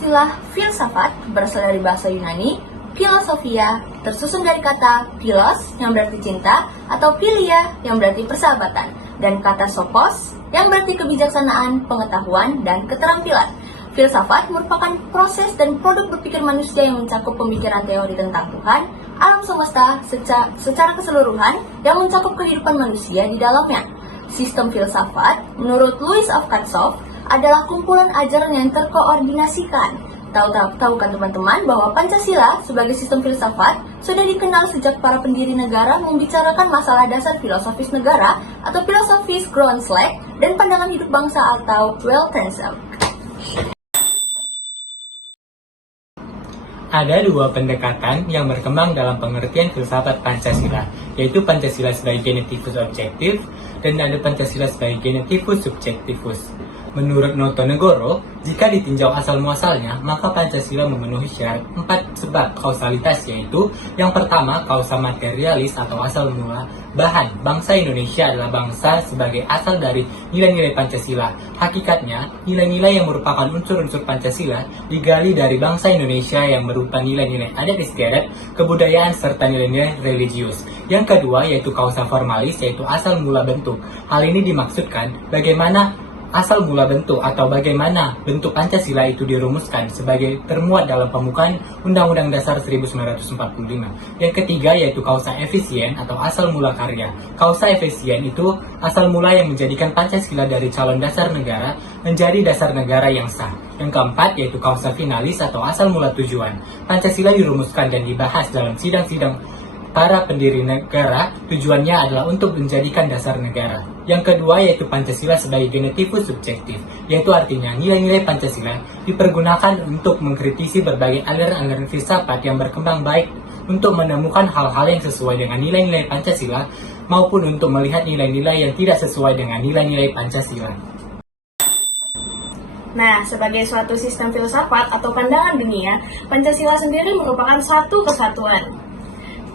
Istilah filsafat berasal dari bahasa Yunani, philosophia, tersusun dari kata philos yang berarti cinta atau philia yang berarti persahabatan, dan kata sophos yang berarti kebijaksanaan, pengetahuan, dan keterampilan. Filsafat merupakan proses dan produk berpikir manusia yang mencakup pemikiran teori tentang Tuhan, alam semesta secara keseluruhan yang mencakup kehidupan manusia di dalamnya. Sistem filsafat, menurut Louis of Katzoff, adalah kumpulan ajaran yang terkoordinasikan. Tahu kan teman-teman bahwa Pancasila sebagai sistem filsafat sudah dikenal sejak para pendiri negara membicarakan masalah dasar filosofis negara atau filosofis Grundslag dan pandangan hidup bangsa atau Weltanschauung. Ada dua pendekatan yang berkembang dalam pengertian filsafat Pancasila, yaitu Pancasila sebagai genetivus objektif dan ada Pancasila sebagai genetivus subjektivus. Menurut Noto Negoro, jika ditinjau asal-muasalnya, maka Pancasila memenuhi syarat 4 sebab kausalitas, yaitu yang pertama, kausa materialis atau asal mula bahan. Bangsa Indonesia adalah bangsa sebagai asal dari nilai-nilai Pancasila. Hakikatnya, nilai-nilai yang merupakan unsur-unsur Pancasila digali dari bangsa Indonesia yang berupa nilai-nilai adat istiadat, kebudayaan, serta nilai-nilai religius. Yang kedua, yaitu kausa formalis, yaitu asal mula bentuk. Hal ini dimaksudkan bagaimana asal mula bentuk atau bagaimana bentuk Pancasila itu dirumuskan sebagai termuat dalam pembukaan Undang-Undang Dasar 1945. Yang ketiga yaitu kausa efisien atau asal mula karya. Kausa efisien itu asal mula yang menjadikan Pancasila dari calon dasar negara menjadi dasar negara yang sah. Yang keempat yaitu kausa finalis atau asal mula tujuan. Pancasila dirumuskan dan dibahas dalam sidang-sidang para pendiri negara, tujuannya adalah untuk menjadikan dasar negara. Yang kedua yaitu Pancasila sebagai genetivus subjektif, yaitu artinya nilai-nilai Pancasila dipergunakan untuk mengkritisi berbagai aliran-aliran filsafat yang berkembang baik untuk menemukan hal-hal yang sesuai dengan nilai-nilai Pancasila maupun untuk melihat nilai-nilai yang tidak sesuai dengan nilai-nilai Pancasila. Nah, sebagai suatu sistem filsafat atau pandangan dunia, Pancasila sendiri merupakan satu kesatuan.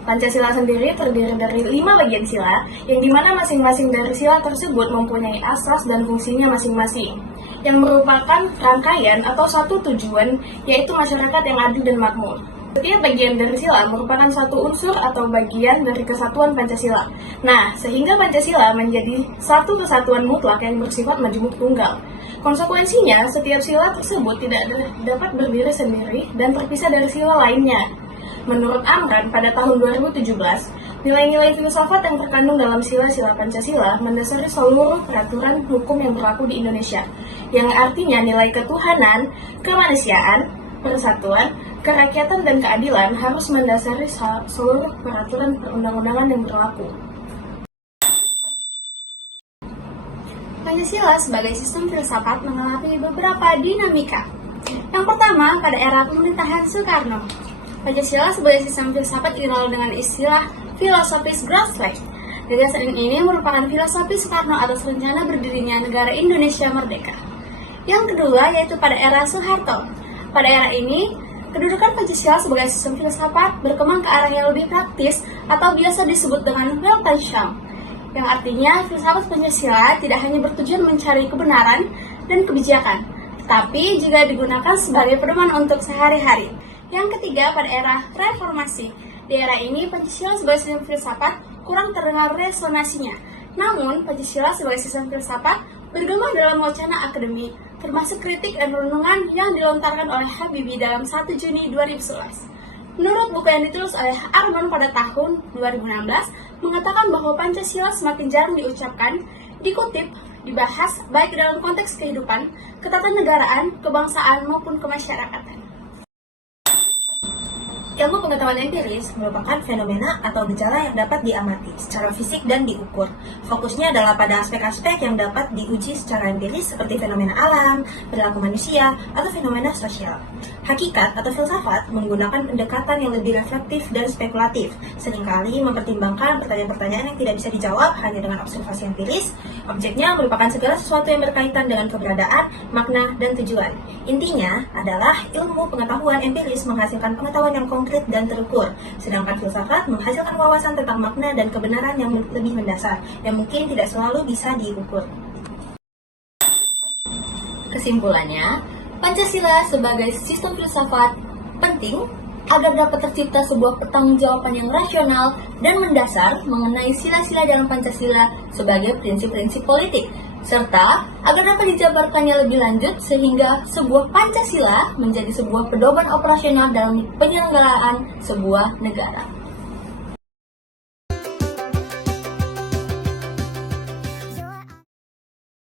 Pancasila sendiri terdiri dari 5 bagian sila, yang dimana masing-masing dari sila tersebut mempunyai asas dan fungsinya masing-masing, yang merupakan rangkaian atau satu tujuan, yaitu masyarakat yang adil dan makmur. Setiap bagian dari sila merupakan satu unsur atau bagian dari kesatuan Pancasila. Nah, sehingga Pancasila menjadi satu kesatuan mutlak yang bersifat majemuk tunggal. Konsekuensinya, setiap sila tersebut tidak dapat berdiri sendiri dan terpisah dari sila lainnya. Menurut Amran, pada tahun 2017, nilai-nilai filsafat yang terkandung dalam sila-sila Pancasila mendasari seluruh peraturan hukum yang berlaku di Indonesia, yang artinya nilai ketuhanan, kemanusiaan, persatuan, kerakyatan, dan keadilan harus mendasari seluruh peraturan perundang-undangan yang berlaku. Pancasila sebagai sistem filsafat mengalami beberapa dinamika. Yang pertama, pada era pemerintahan Soekarno, Pancasila sebagai sistem filsafat dikenal dengan istilah filosofis Grundslag. Gagasan ini merupakan filosofi Soekarno atas rencana berdirinya negara Indonesia merdeka. Yang kedua yaitu pada era Soeharto. Pada era ini, kedudukan Pancasila sebagai sistem filsafat berkembang ke arah yang lebih praktis atau biasa disebut dengan Weltanschauung, yang artinya filsafat Pancasila tidak hanya bertujuan mencari kebenaran dan kebijakan, tetapi juga digunakan sebagai pedoman untuk sehari-hari. Yang ketiga, pada era reformasi. Di era ini, Pancasila sebagai sistem filsafat kurang terdengar resonansinya. Namun, Pancasila sebagai sistem filsafat bergema dalam wacana akademik, termasuk kritik dan renungan yang dilontarkan oleh Habibie dalam 1 Juni 2011. Menurut buku yang ditulis oleh Arman pada tahun 2016, mengatakan bahwa Pancasila semakin jarang diucapkan, dikutip, dibahas baik dalam konteks kehidupan, ketatanegaraan, kebangsaan, maupun kemasyarakatan. Ilmu pengetahuan empiris merupakan fenomena atau gejala yang dapat diamati secara fisik dan diukur. Fokusnya adalah pada aspek-aspek yang dapat diuji secara empiris seperti fenomena alam, perilaku manusia, atau fenomena sosial. Hakikat atau filsafat menggunakan pendekatan yang lebih reflektif dan spekulatif, seringkali mempertimbangkan pertanyaan-pertanyaan yang tidak bisa dijawab hanya dengan observasi empiris. Objeknya merupakan segala sesuatu yang berkaitan dengan keberadaan, makna, dan tujuan. Intinya adalah ilmu pengetahuan empiris menghasilkan pengetahuan yang konkret dan terukur, sedangkan filsafat menghasilkan wawasan tentang makna dan kebenaran yang lebih mendasar, yang mungkin tidak selalu bisa diukur. Kesimpulannya, Pancasila sebagai sistem filsafat penting agar dapat tercipta sebuah pertanggungjawaban yang rasional dan mendasar mengenai sila-sila dalam Pancasila sebagai prinsip-prinsip politik, serta agar dapat dijabarkannya lebih lanjut sehingga sebuah Pancasila menjadi sebuah pedoman operasional dalam penyelenggaraan sebuah negara.